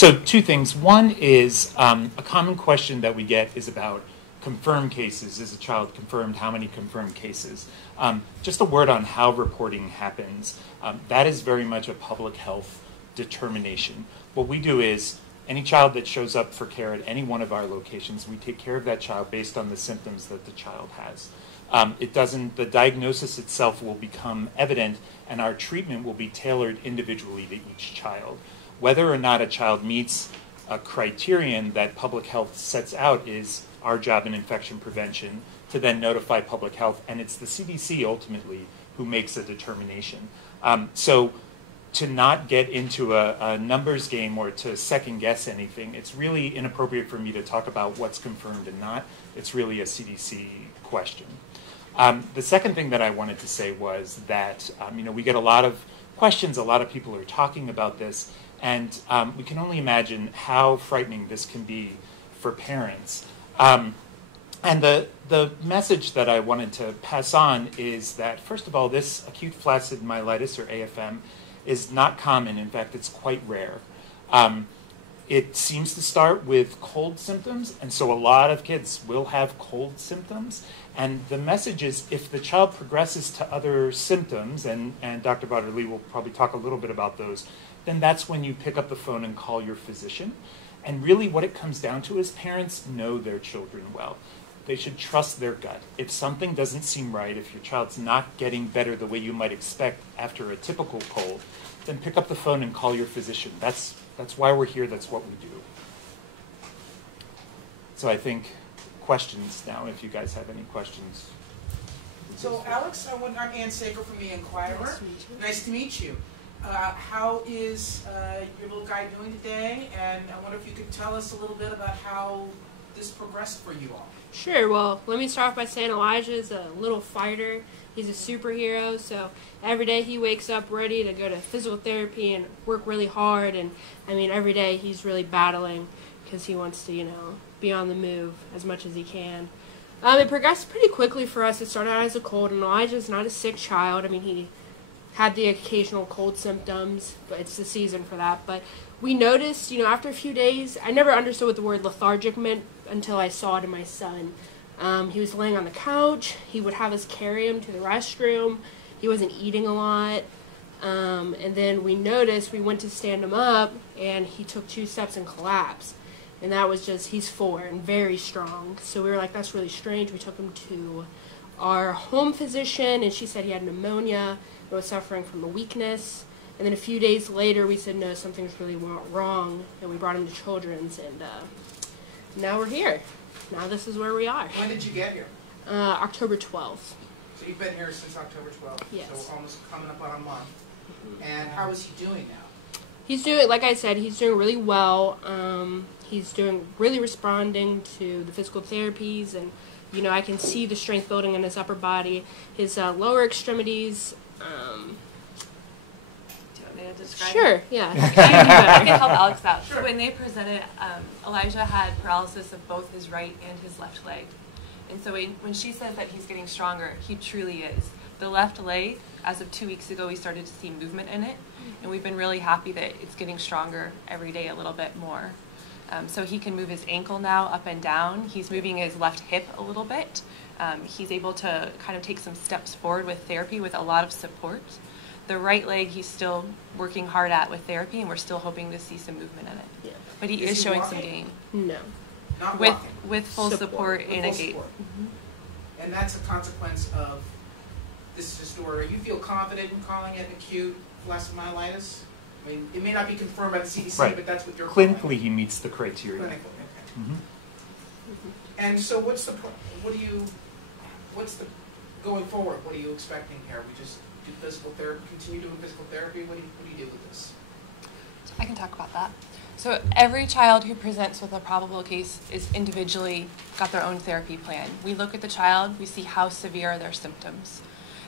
So two things. One is a common question that we get is about confirmed cases. Is a child confirmed? How many confirmed cases? Just a word on how reporting happens. That is very much a public health determination. What we do is any child that shows up for care at any one of our locations, we take care of that child based on the symptoms that the child has. The diagnosis itself will become evident, and our treatment will be tailored individually to each child. Whether or not a child meets a criterion that public health sets out is our job in infection prevention to then notify public health, and it's the CDC ultimately who makes a determination. So to not get into a numbers game or to second guess anything, it's really inappropriate for me to talk about what's confirmed and not. It's really a CDC question. The second thing that I wanted to say was that we get a lot of questions, a lot of people are talking about this, and we can only imagine how frightening this can be for parents. And the message that I wanted to pass on is that, first of all, this acute flaccid myelitis, or AFM, is not common. In fact, it's quite rare. It seems to start with cold symptoms, and so a lot of kids will have cold symptoms. And the message is, if the child progresses to other symptoms, and Dr. Lee will probably talk a little bit about those, then that's when you pick up the phone and call your physician. And really what it comes down to is parents know their children well. They should trust their gut. If something doesn't seem right, if your child's not getting better the way you might expect after a typical cold, then pick up the phone and call your physician. That's why we're here. That's what we do. So I think questions now, if you guys have any questions. So Alex, I'm Ann Sager from The Inquirer. Nice to meet you. How is your little guy doing today? And I wonder if you could tell us a little bit about how this progressed for you all. Sure. Well, let me start off by saying Elijah is a little fighter. He's a superhero, so every day he wakes up ready to go to physical therapy and work really hard. And, I mean, every day he's really battling because he wants to, be on the move as much as he can. It progressed pretty quickly for us. It started out as a cold, and Elijah's not a sick child. I mean, he had the occasional cold symptoms, but it's the season for that. But we noticed, after a few days, I never understood what the word lethargic meant until I saw it in my son. He was laying on the couch. He would have us carry him to the restroom. He wasn't eating a lot. And then we noticed, we went to stand him up, and he took 2 steps and collapsed. And that was just, he's 4 and very strong. So we were like, that's really strange. We took him to our home physician, and she said he had pneumonia and was suffering from a weakness. And then a few days later, we said, no, something's really wrong. And we brought him to Children's, and now we're here. Now this is where we are. When did you get here? October 12th. So you've been here since October 12th? Yes. So almost coming up on a month. And how is he doing now? He's doing, like I said, he's doing really well. He's really responding to the physical therapies, and I can see the strength building in his upper body. His lower extremities. Do you want me to describe? Sure, yeah. I can help Alex out. Sure. So when they presented, Elijah had paralysis of both his right and his left leg. And so when she says that he's getting stronger, he truly is. The left leg, as of 2 weeks ago, we started to see movement in it. And we've been really happy that it's getting stronger every day a little bit more. So he can move his ankle now up and down. He's moving his left hip a little bit. He's able to kind of take some steps forward with therapy with a lot of support. The right leg he's still working hard at with therapy, and we're still hoping to see some movement in it. Yeah. But he is showing some gain. No. Not With, walking. with full support and a gait. And that's a consequence of this disorder. You feel confident in calling it acute flaccid myelitis? I mean, it may not be confirmed by the CDC, Right. but that's what you're Clinically, calling he meets the criteria. it. Clinically, okay. And so what's the going forward? What are you expecting here? We just do physical therapy, continue doing physical therapy? What do you do with this? I can talk about that. So every child who presents with a probable case is individually got their own therapy plan. We look at the child, we see how severe are their symptoms.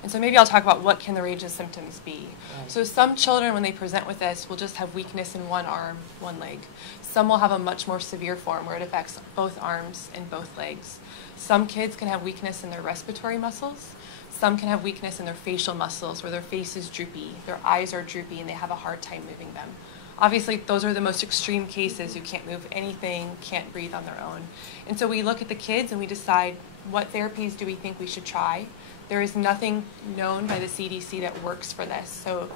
And so maybe I'll talk about what can the range of symptoms be. So some children, when they present with this, will just have weakness in one arm, one leg. Some will have a much more severe form where it affects both arms and both legs. Some kids can have weakness in their respiratory muscles. Some can have weakness in their facial muscles where their face is droopy, their eyes are droopy, and they have a hard time moving them. Obviously, those are the most extreme cases who can't move anything, can't breathe on their own. And so we look at the kids and we decide what therapies do we think we should try. There is nothing known by the CDC that works for this. So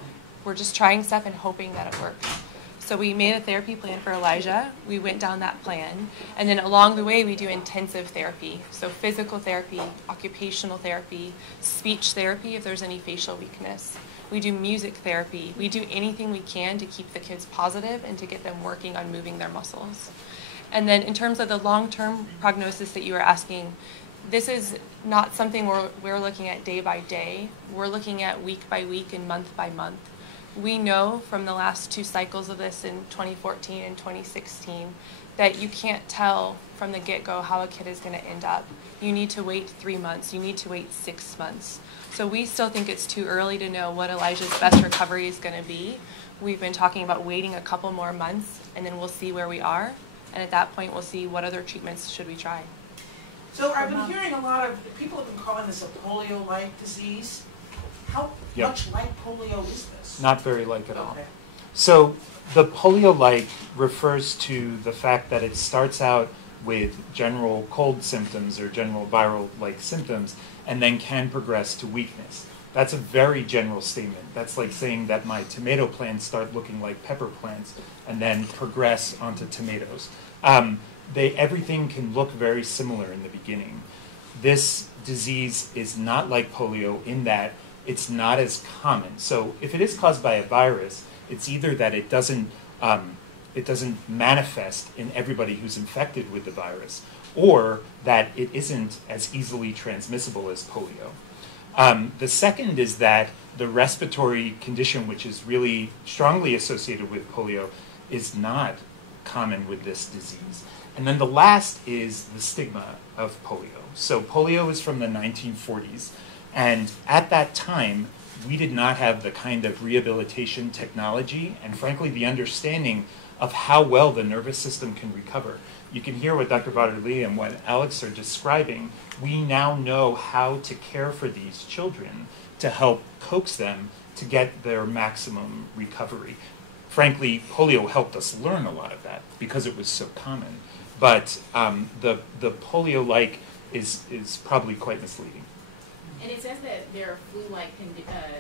we're just trying stuff and hoping that it works. So we made a therapy plan for Elijah. We went down that plan. And then along the way, we do intensive therapy. So physical therapy, occupational therapy, speech therapy if there's any facial weakness. We do music therapy. We do anything we can to keep the kids positive and to get them working on moving their muscles. And then in terms of the long-term prognosis that you were asking, this is not something we're looking at day by day. We're looking at week by week and month by month. We know from the last 2 cycles of this in 2014 and 2016 that you can't tell from the get-go how a kid is going to end up. You need to wait 3 months. You need to wait 6 months. So we still think it's too early to know what Elijah's best recovery is going to be. We've been talking about waiting a couple more months, and then we'll see where we are. And at that point, we'll see what other treatments should we try. So I've been hearing a lot of, people have been calling this a polio-like disease. How much like polio is this? Not very like at all. Okay. So the polio-like refers to the fact that it starts out with general cold symptoms or general viral-like symptoms and then can progress to weakness. That's a very general statement. That's like saying that my tomato plants start looking like pepper plants and then progress onto tomatoes. Everything can look very similar in the beginning. This disease is not like polio in that it's not as common. So if it is caused by a virus, it's either that it doesn't manifest in everybody who's infected with the virus, or that it isn't as easily transmissible as polio. The second is that the respiratory condition, which is really strongly associated with polio, is not common with this disease. And then the last is the stigma of polio. So polio is from the 1940s. And at that time, we did not have the kind of rehabilitation technology and, frankly, the understanding of how well the nervous system can recover. You can hear what Dr. Lee and what Alex are describing. We now know how to care for these children to help coax them to get their maximum recovery. Frankly, polio helped us learn a lot of that because it was so common. But the polio-like is probably quite misleading. And it says that there are flu-like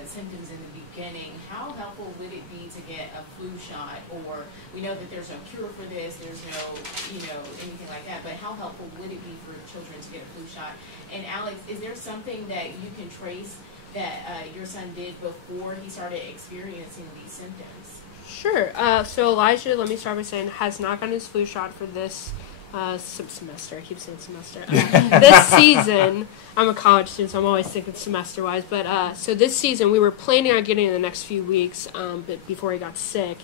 symptoms in the beginning. How helpful would it be to get a flu shot? Or we know that there's no cure for this, there's no, anything like that, but how helpful would it be for children to get a flu shot? And Alex, is there something that you can trace that your son did before he started experiencing these symptoms? Sure. So Elijah, let me start by saying, has not gotten his flu shot for this semester. I keep saying semester. This season, I'm a college student, so I'm always thinking semester-wise. But so this season, we were planning on getting in the next few weeks, but before he got sick.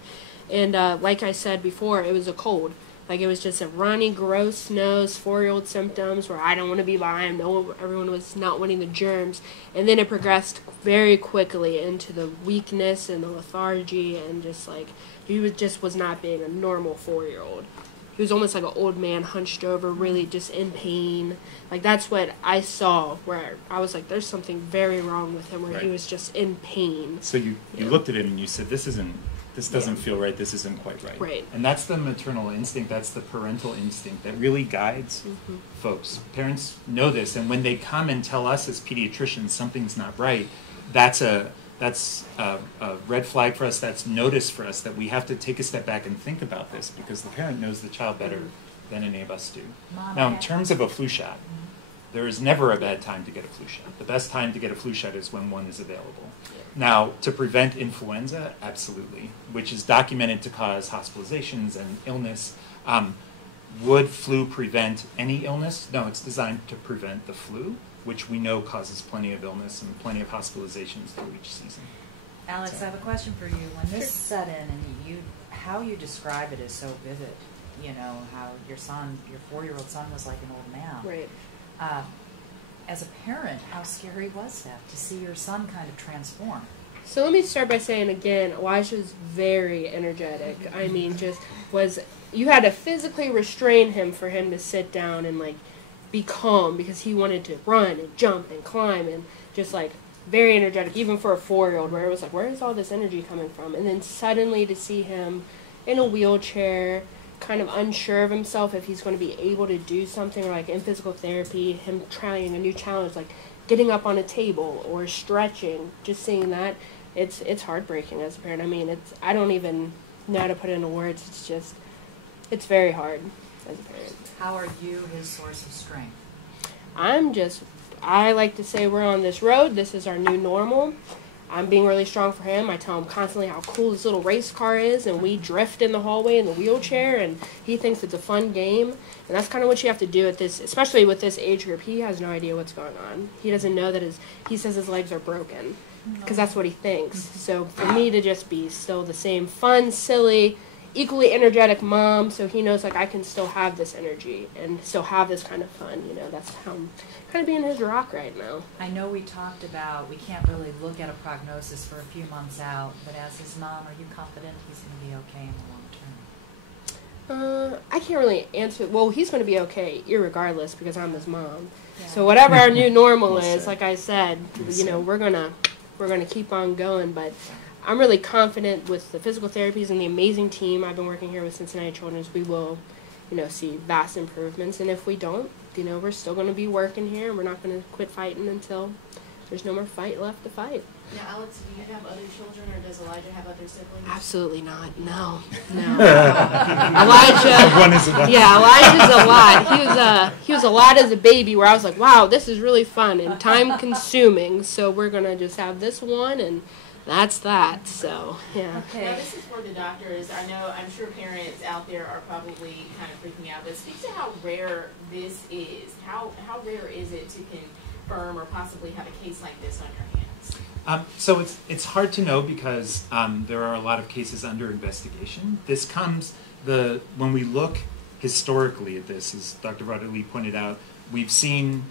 And like I said before, it was a cold. Like, it was just a runny, gross nose, 4-year-old symptoms where I don't want to be by him. Everyone was not wanting the germs. And then it progressed very quickly into the weakness and the lethargy, and just like, he was not being a normal 4-year-old. He was almost like an old man hunched over, really just in pain. Like, that's what I saw, where I was like, there's something very wrong with him, where he was just in pain. So you looked at him and you said, this doesn't feel right, this isn't quite right. Right. And that's the maternal instinct, that's the parental instinct that really guides folks. Parents know this, and when they come and tell us as pediatricians something's not right, that's a red flag for us, that's notice for us, that we have to take a step back and think about this, because the parent knows the child better than any of us do. Now, in terms of a flu shot, there is never a bad time to get a flu shot. The best time to get a flu shot is when one is available. Now, to prevent influenza, absolutely, which is documented to cause hospitalizations and illness. Would flu prevent any illness? No, it's designed to prevent the flu, which we know causes plenty of illness and plenty of hospitalizations through each season. Alex, I have a question for you. When this set in, and how you describe it is so vivid. You know, how your 4-year-old son was like an old man. Right. As a parent, how scary was that to see your son kind of transform? So let me start by saying again, Elijah's very energetic. I mean, you had to physically restrain him for him to sit down and like be calm, because he wanted to run and jump and climb and just like very energetic, even for a 4-year-old, where it was like, where is all this energy coming from? And then suddenly to see him in a wheelchair, kind of unsure of himself if he's going to be able to do something, or like in physical therapy, him trying a new challenge like getting up on a table or stretching, just seeing that, it's heartbreaking as a parent. I mean, I don't even know how to put it into words. It's very hard as a parent. How are you his source of strength? I like to say we're on this road. This is our new normal. I'm being really strong for him. I tell him constantly how cool this little race car is, and we drift in the hallway in the wheelchair, and he thinks it's a fun game. And that's kind of what you have to do at this, especially with this age group. He has no idea what's going on. He doesn't know that he says his legs are broken, because that's what he thinks. So for me to just be still the same fun, silly, equally energetic mom, so he knows like I can still have this energy and still have this kind of fun, that's how I'm kind of being his rock right now. I know we talked about we can't really look at a prognosis for a few months out, but as his mom, are you confident he's going to be okay in the long term? I can't really answer. Well, he's going to be okay irregardless because I'm his mom. Yeah. So whatever our new normal Well is, said. like I said, we're gonna keep on going. But I'm really confident with the physical therapies and the amazing team I've been working here with Cincinnati Children's. We will, see vast improvements. And if we don't, we're still going to be working here, and we're not going to quit fighting until there's no more fight left to fight. Now, Alex, do you have other children, or does Elijah have other siblings? Absolutely not. No. Elijah. One is enough. Yeah, Elijah's a lot. He was a lot as a baby, where I was like, wow, this is really fun and time consuming. So we're gonna just have this one, and that's that. So yeah. Okay. Now, this is for the doctors. I'm sure parents out there are probably kind of freaking out, but speak to how rare this is. How rare is it to confirm or possibly have a case like this on your hands? So it's hard to know because there are a lot of cases under investigation. This comes when we look historically at this, as Dr. Rodderly pointed out, we've seen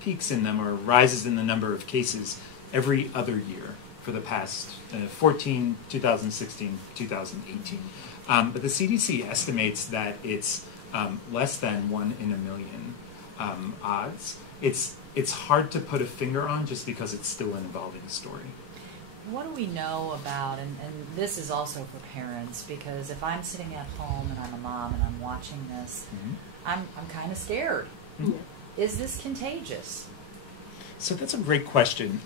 peaks in them or rises in the number of cases every other year for the past 2016, 2018. But the CDC estimates that it's less than 1 in a million odds. It's hard to put a finger on just because it's still an evolving story. What do we know about, and this is also for parents, because if I'm sitting at home and I'm a mom and I'm watching this, I'm kind of scared. Is this contagious? So that's a great question.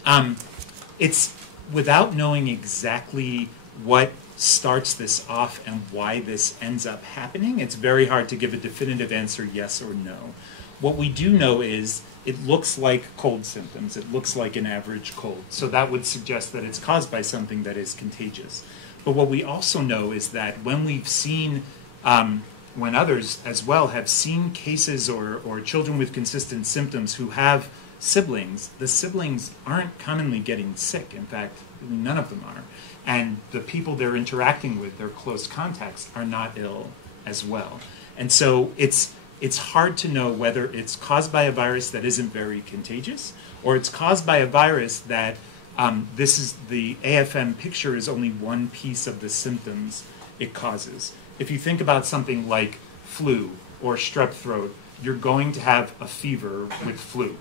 It's without knowing exactly what starts this off and why this ends up happening, it's very hard to give a definitive answer, yes or no. What we do know is it looks like cold symptoms. It looks like an average cold. So that would suggest that it's caused by something that is contagious. But what we also know is that when we've seen, when others as well have seen cases or children with consistent symptoms who have siblings, the siblings aren't commonly getting sick. In fact, none of them are. And the people they're interacting with, their close contacts, are not ill as well. And so it's hard to know whether it's caused by a virus that isn't very contagious, or it's caused by a virus that this is the AFM picture is only one piece of the symptoms it causes. If you think about something like flu or strep throat, you're going to have a fever with flu.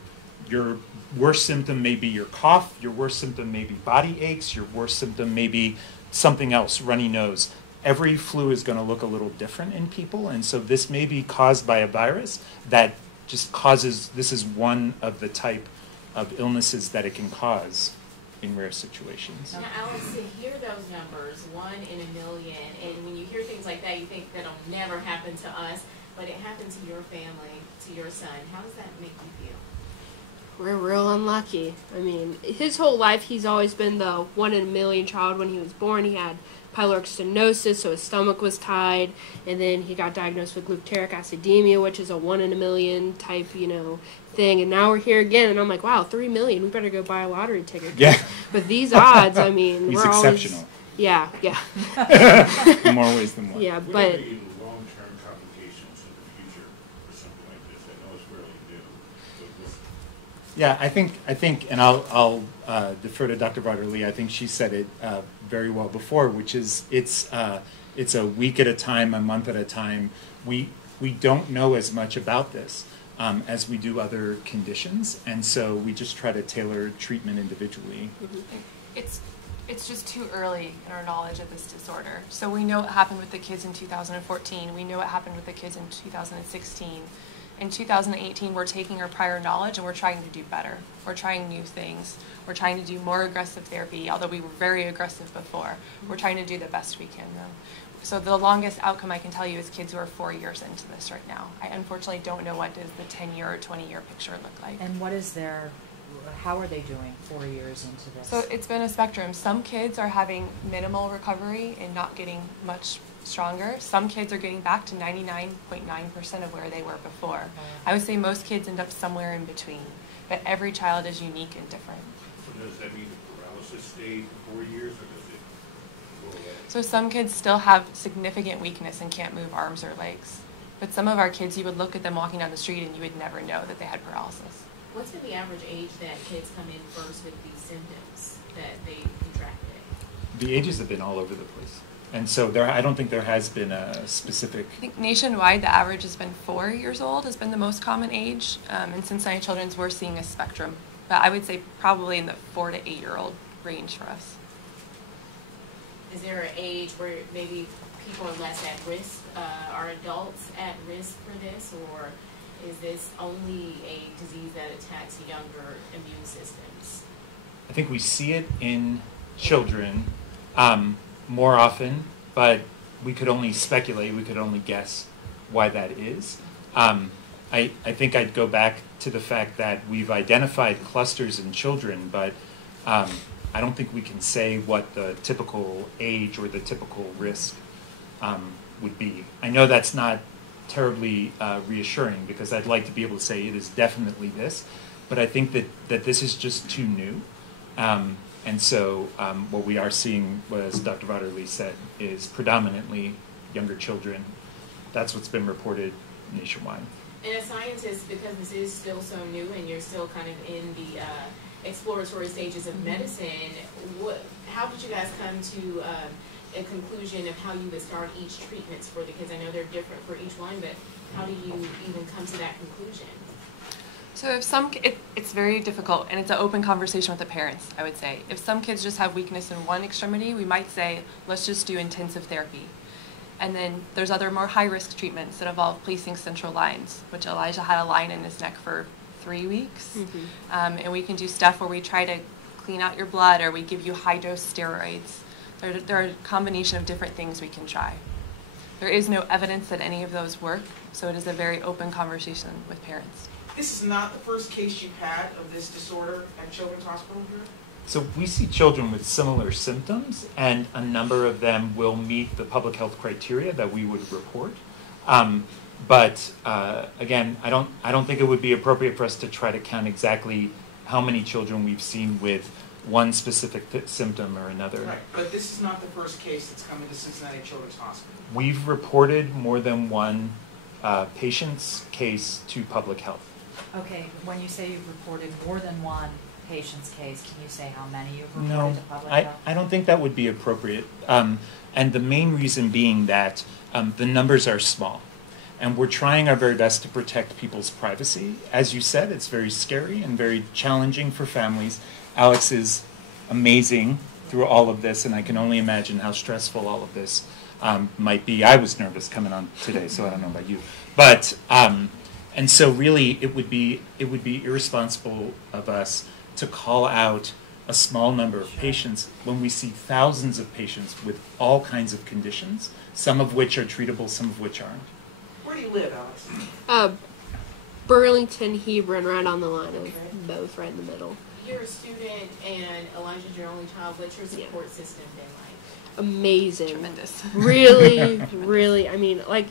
Your worst symptom may be your cough, your worst symptom may be body aches, your worst symptom may be something else, runny nose. Every flu is going to look a little different in people, and so this may be caused by a virus that just causes, this is one of the type of illnesses that it can cause in rare situations. Now, Alex, to hear those numbers, 1 in a million, and when you hear things like that, you think that'll never happen to us, but it happened to your family, to your son. How does that make you feel? We're real unlucky. I mean, his whole life he's always been the 1 in a million child. When he was born, he had pyloric stenosis, so his stomach was tied, and then he got diagnosed with glutaric acidemia, which is a 1 in a million type, thing. And now we're here again, and I'm like, wow, 3 million. We better go buy a lottery ticket. Yeah. With these odds, I mean, He's we're exceptional. always, yeah. In more ways than one. Yeah, What but are the long-term complications in the future for something like this? I know it's really new. So this, Yeah, I think, and I'll defer to Dr. Rodderly. I think she said it very well before, which is it's a week at a time, a month at a time. We don't know as much about this as we do other conditions, and so we just try to tailor treatment individually. It's It's just too early in our knowledge of this disorder. So we know what happened with the kids in 2014. We know what happened with the kids in 2016. In 2018, we're taking our prior knowledge and we're trying to do better. We're trying new things. We're trying to do more aggressive therapy, although we were very aggressive before. We're trying to do the best we can, though. So the longest outcome I can tell you is kids who are 4 years into this right now. I unfortunately don't know what does the 10-year or 20-year picture look like. And what is their, how are they doing 4 years into this? So it's been a spectrum. Some kids are having minimal recovery and not getting much stronger. Some kids are getting back to 99.9% of where they were before. I would say most kids end up somewhere in between, but every child is unique and different. So does that mean the paralysis stayed for 4 years, or does it go away? So some kids still have significant weakness and can't move arms or legs. But some of our kids, you would look at them walking down the street and you would never know that they had paralysis. What's been the average age that kids come in first with these symptoms that they contracted? The ages have been all over the place. And so I don't think there has been a specific... I think nationwide, the average has been 4 years old has been the most common age. In Cincinnati Children's, we're seeing a spectrum. But I would say probably in the 4 to 8-year-old range for us. Is there an age where maybe people are less at risk? Are adults at risk for this? Or is this only a disease that attacks younger immune systems? I think we see it in children more often, but we could only speculate, we could only guess why that is. I think I'd go back to the fact that we've identified clusters in children, but I don't think we can say what the typical age or the typical risk would be. I know that's not terribly reassuring, because I'd like to be able to say it is definitely this, but I think that this is just too new. And so what we are seeing, as Dr. Vatterly said, is predominantly younger children. That's what's been reported nationwide. And as scientists, because this is still so new and you're still kind of in the exploratory stages of medicine, how did you guys come to a conclusion of how you would start each treatments for the kids? I know they're different for each one, but how do you even come to that conclusion? So if it's very difficult, and it's an open conversation with the parents, I would say. If some kids just have weakness in one extremity, we might say, let's just do intensive therapy. And then there's other more high-risk treatments that involve placing central lines, which Elijah had a line in his neck for 3 weeks. Mm-hmm. And we can do stuff where we try to clean out your blood, or we give you high-dose steroids. There are a combination of different things we can try. There is no evidence that any of those work, so it is a very open conversation with parents. This is not the first case you've had of this disorder at Children's Hospital here? So we see children with similar symptoms, and a number of them will meet the public health criteria that we would report. But again, I don't think it would be appropriate for us to try to count exactly how many children we've seen with one specific symptom or another. Right, but this is not the first case that's come into Cincinnati Children's Hospital. We've reported more than one patient's case to public health. Okay, when you say you've reported more than one patient's case, can you say how many you've reported to public health? I don't think that would be appropriate. And the main reason being that the numbers are small. And we're trying our very best to protect people's privacy. As you said, it's very scary and very challenging for families. Alex is amazing through all of this, and I can only imagine how stressful all of this might be. I was nervous coming on today, so I don't know about you. But and so really, it would be irresponsible of us to call out a small number of patients when we see thousands of patients with all kinds of conditions, some of which are treatable, some of which aren't. Where do you live, Alex? Burlington, Hebron, right on the line of both, right in the middle. You're a student, and Elijah's your only child. What's your support system been like? Amazing. Tremendous. Really, really. I mean, like,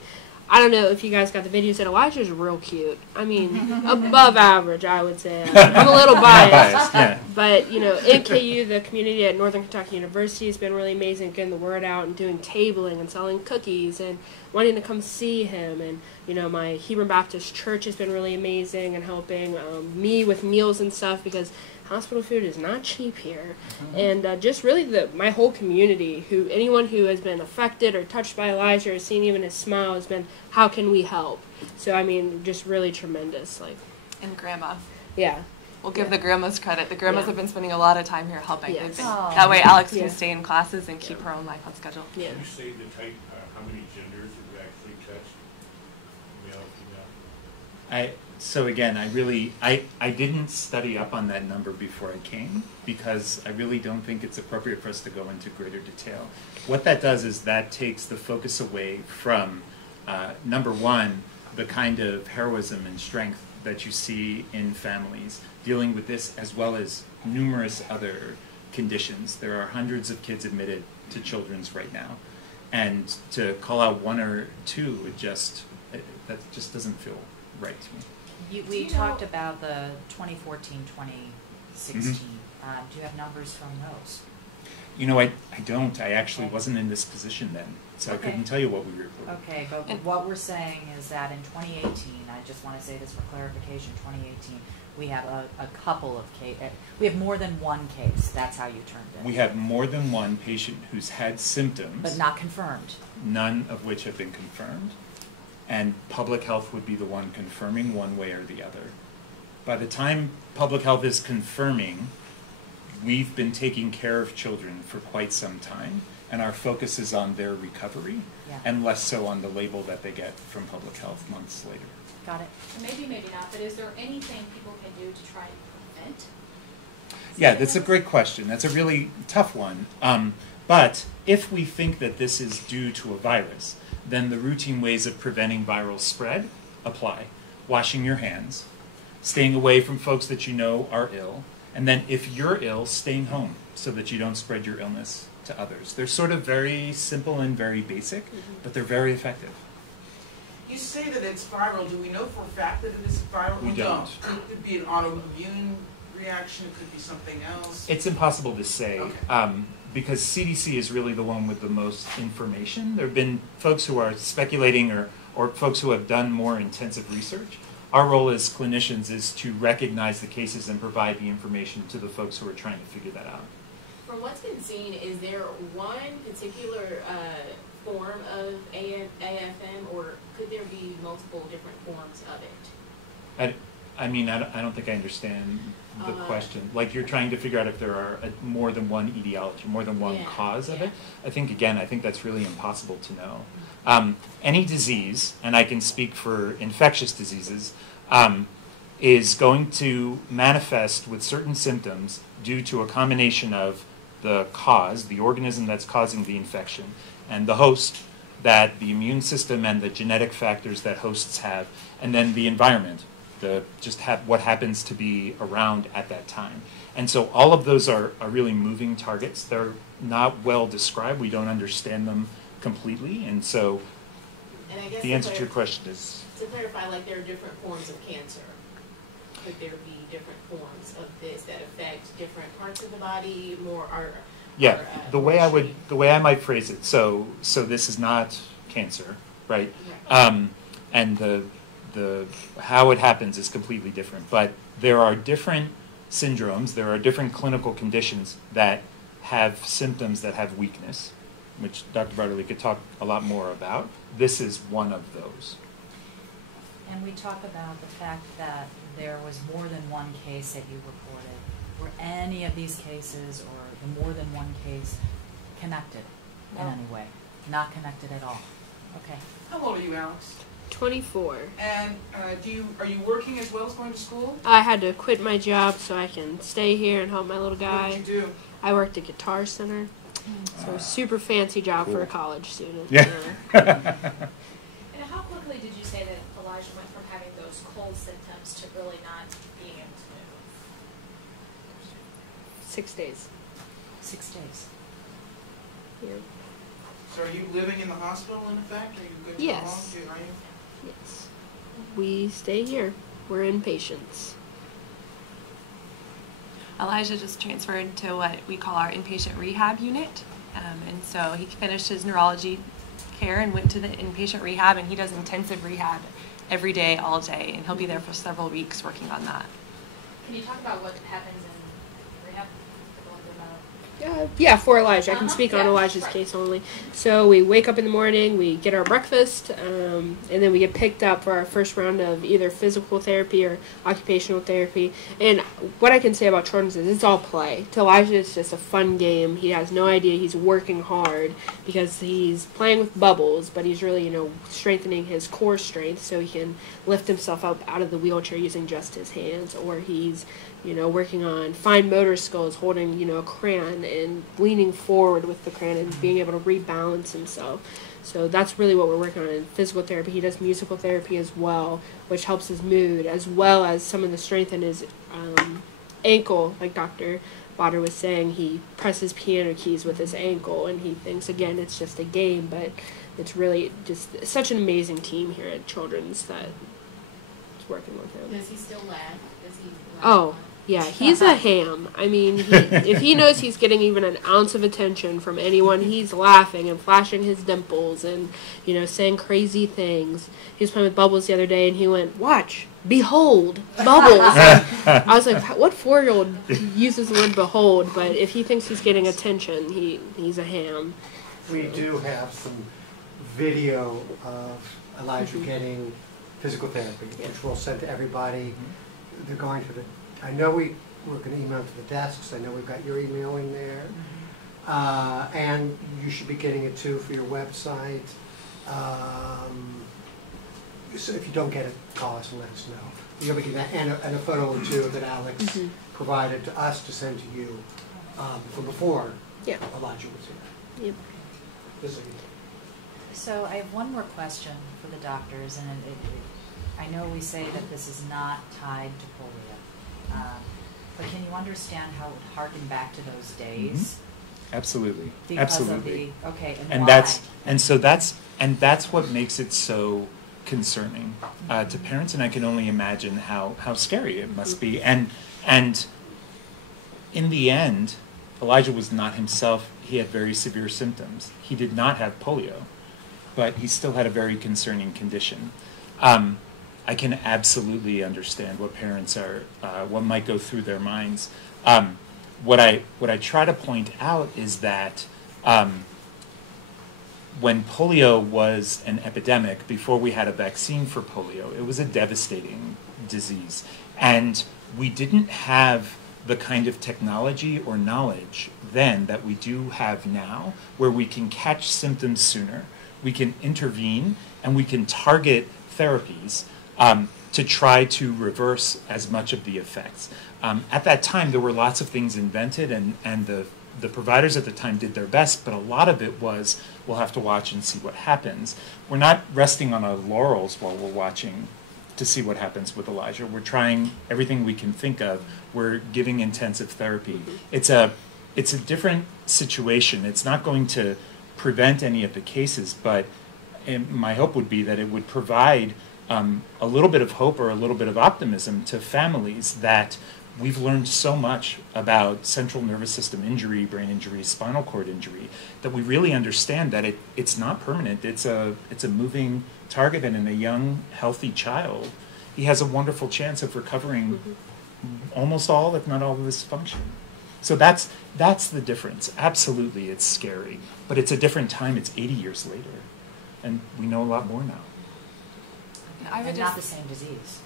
I don't know if you guys got the videos, that Elijah's real cute. I mean, above average, I would say. I'm a little biased. Yeah. But, you know, NKU, the community at Northern Kentucky University, has been really amazing getting the word out and doing tabling and selling cookies and wanting to come see him. And, you know, my Hebron Baptist Church has been really amazing and helping me with meals and stuff, because hospital food is not cheap here. Mm-hmm. And just really my whole community, anyone who has been affected or touched by Elijah or seen even his smile, has been, how can we help? So, I mean, just really tremendous. Like, And grandma. Yeah. We'll give the grandmas credit. The grandmas have been spending a lot of time here helping. Yes. That way Alex can stay in classes and keep her own life on schedule. Yeah. Can you say the type, how many genders have actually touched male, female? So again, I didn't study up on that number before I came because I really don't think it's appropriate for us to go into greater detail. What that does is that takes the focus away from, number one, the kind of heroism and strength that you see in families dealing with this, as well as numerous other conditions. There are hundreds of kids admitted to Children's right now. And to call out one or two, that just doesn't feel right to me. We talked about the 2014, 2016. Do you have numbers from those? You know, I don't. I actually wasn't in this position then, so I couldn't tell you what we reported. Okay, but what we're saying is that in 2018, I just want to say this for clarification, 2018, we have a couple of cases. We have more than one case. That's how you termed it. We have more than one patient who's had symptoms. But not confirmed. None of which have been confirmed. And public health would be the one confirming one way or the other. By the time public health is confirming, we've been taking care of children for quite some time, and our focus is on their recovery, and less so on the label that they get from public health months later. Got it. Maybe, maybe not, but is there anything people can do to try and prevent? Yeah, that's a great question. That's a really tough one. But if we think that this is due to a virus, then the routine ways of preventing viral spread apply. Washing your hands, staying away from folks that you know are ill, and then if you're ill, staying home so that you don't spread your illness to others. They're sort of very simple and very basic, but they're very effective. You say that it's viral. Do we know for a fact that it is viral? We don't. It could be an autoimmune reaction. It could be something else. It's impossible to say. Okay. Because CDC is really the one with the most information. There have been folks who are speculating or folks who have done more intensive research. Our role as clinicians is to recognize the cases and provide the information to the folks who are trying to figure that out. From what's been seen, is there one particular form of AFM, or could there be multiple different forms of it? I mean, I don't think I understand the question. Like, you're trying to figure out if there are more than one etiology, more than one cause of it. I think that's really impossible to know. Any disease, and I can speak for infectious diseases, is going to manifest with certain symptoms due to a combination of the cause, the organism that's causing the infection, and the host, that the immune system and the genetic factors that hosts have, and then the environment. What happens to be around at that time. And so all of those are really moving targets. They're not well described. We don't understand them completely. And so the answer to your question is... To clarify, like, there are different forms of cancer. Could there be different forms of this that affect different parts of the body more? The way I might phrase it. So this is not cancer, right? And the how it happens is completely different. But there are different syndromes, there are different clinical conditions that have symptoms that have weakness, which Dr. Bartley could talk a lot more about. This is one of those. And we talk about the fact that there was more than one case that you reported. Were any of these cases or the more than one case connected in any way? Not connected at all. Okay. How old are you, Alex? 24. And are you working as well as going to school? I had to quit my job so I can stay here and help my little guy. What did you do? I worked at Guitar Center. So a super fancy job for a college student. And how quickly did you say that Elijah went from having those cold symptoms to really not being able to move? 6 days. 6 days. Yeah. So are you living in the hospital, in effect? Are you good to Yes. go home? Yes. We stay here. We're inpatients. Elijah just transferred to what we call our inpatient rehab unit. And so he finished his neurology care and went to the inpatient rehab, and he does intensive rehab every day, all day, and he'll be there for several weeks working on that. Can you talk about what happens in rehab? Yeah, for Elijah. I can Uh-huh, speak on yeah, Elijah's right. case only. So we wake up in the morning, we get our breakfast, and then we get picked up for our first round of either physical therapy or occupational therapy. And what I can say about children's is it's all play. To Elijah, it's just a fun game. He has no idea he's working hard because he's playing with bubbles, but he's really, strengthening his core strength so he can lift himself up out of the wheelchair using just his hands, or he's working on fine motor skills, holding, a crayon and leaning forward with the crayon and being able to rebalance himself. So that's really what we're working on in physical therapy. He does musical therapy as well, which helps his mood, as well as some of the strength in his ankle. Like Dr. Botter was saying, he presses piano keys with his ankle, and he thinks, again, it's just a game, but it's really just such an amazing team here at Children's that is working with him. Does he still laugh? Does he laugh? Oh, yeah, he's a ham. I mean, if he knows he's getting even an ounce of attention from anyone, he's laughing and flashing his dimples and, saying crazy things. He was playing with bubbles the other day, and he went, "Watch, behold, bubbles." I was like, what 4-year-old uses the word behold? But if he thinks he's getting attention, he's a ham. We do have some video of Elijah getting physical therapy, which we'll send to everybody. They're going to I know we're going to email to the desks. I know we've got your email in there. And you should be getting it too for your website. So if you don't get it, call us and let us know. You'll be getting that and a photo or two that Alex provided to us to send to you from before Elijah was here. Yep. So I have one more question for the doctors, and I know we say that this is not tied to polio. But can you understand how it would harken back to those days? Absolutely. Because Absolutely. Of the, okay, and why? that's what makes it so concerning to parents, and I can only imagine how scary it must be. And in the end, Elijah was not himself. He had very severe symptoms. He did not have polio, but he still had a very concerning condition. I can absolutely understand what parents are, what might go through their minds. What I try to point out is that when polio was an epidemic, before we had a vaccine for polio, it was a devastating disease. And we didn't have the kind of technology or knowledge then that we do have now, where we can catch symptoms sooner, we can intervene, and we can target therapies to try to reverse as much of the effects. At that time, there were lots of things invented, and the providers at the time did their best, but a lot of it was, we'll have to watch and see what happens. We're not resting on our laurels while we're watching to see what happens with Elijah. We're trying everything we can think of. We're giving intensive therapy. It's a different situation. It's not going to prevent any of the cases, but my hope would be that it would provide a little bit of hope or a little bit of optimism to families that we've learned so much about central nervous system injury, brain injury, spinal cord injury, that we really understand that it's not permanent. It's a moving target, and in a young, healthy child, he has a wonderful chance of recovering almost all, if not all, of his function. So that's the difference. Absolutely, it's scary, but it's a different time. It's 80 years later, and we know a lot more now. And not the same disease.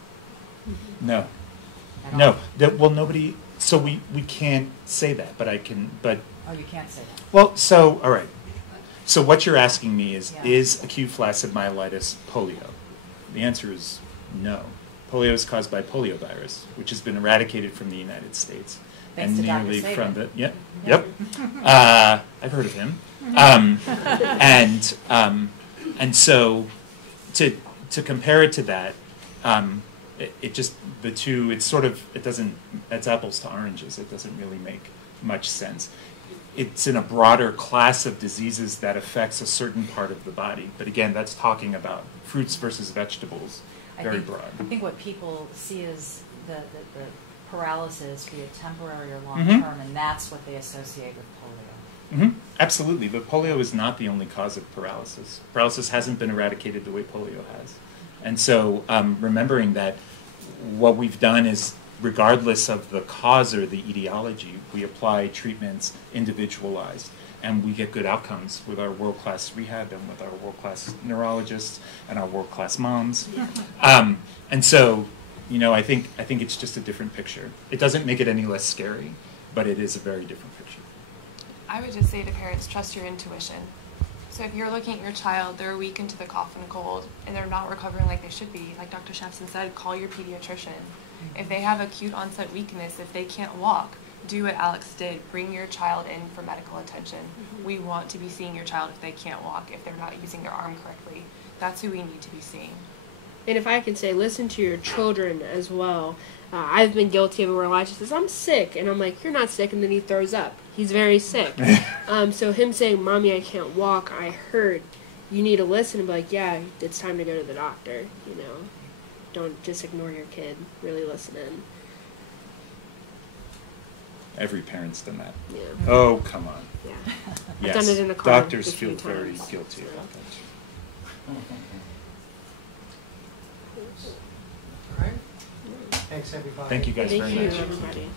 No. No. Nobody. So we can't say that, but I can. But oh, you can't say that. Well, so all right. So what you're asking me is acute flaccid myelitis polio? The answer is no. Polio is caused by poliovirus, which has been eradicated from the United States. Thanks to nearly Dr. from Saban. Yep. I've heard of him. And so to compare it to that, it just, the two, it's apples to oranges. It doesn't really make much sense. It's in a broader class of diseases that affects a certain part of the body. But again, that's talking about fruits versus vegetables, very broad. I think what people see is the paralysis, be it temporary or long-term, and that's what they associate with polio. Absolutely, but polio is not the only cause of paralysis. Paralysis hasn't been eradicated the way polio has. And so remembering that what we've done is regardless of the cause or the etiology, we apply treatments individualized, and we get good outcomes with our world-class rehab and with our world-class neurologists and our world-class moms. And so, you know, I think it's just a different picture. It doesn't make it any less scary, but it is a very different picture. I would just say to parents, trust your intuition. So if you're looking at your child, they're a week into the cough and cold, and they're not recovering like they should be, like Dr. Shafson said, call your pediatrician. If they have acute onset weakness, if they can't walk, do what Alex did. Bring your child in for medical attention. We want to be seeing your child if they can't walk, if they're not using their arm correctly. That's who we need to be seeing. And if I can say, listen to your children as well. I've been guilty of it where Elijah says, I'm sick. And I'm like, you're not sick. And then he throws up. He's very sick. So him saying, Mommy, I can't walk, I hurt. You need to listen and be like, yeah, it's time to go to the doctor. You know, don't just ignore your kid. Really listen in. Every parent's done that. Yeah. Oh, come on. Yeah. Yes. I've done it in a car Doctors a few feel very times, guilty so. about that. All right. Thanks, everybody. Thank you guys Thank very you, much. everybody.